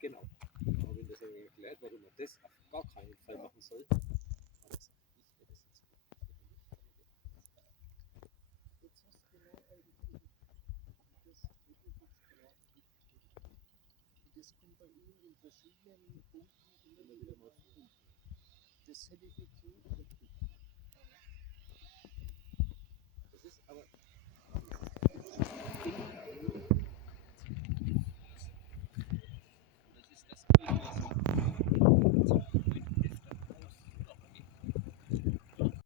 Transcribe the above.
Genau. Da habe ich das aber erklärt, warum man das auf gar keinen Fall machen soll. Aber er sagt, ich werde das jetzt jetzt hast du genau eigentlich das wirklich jetzt gerade und das kommt bei ihm in verschiedenen Punkten immer wieder mal vor. Das hätte ich jetzt so gekriegt. Das ist aber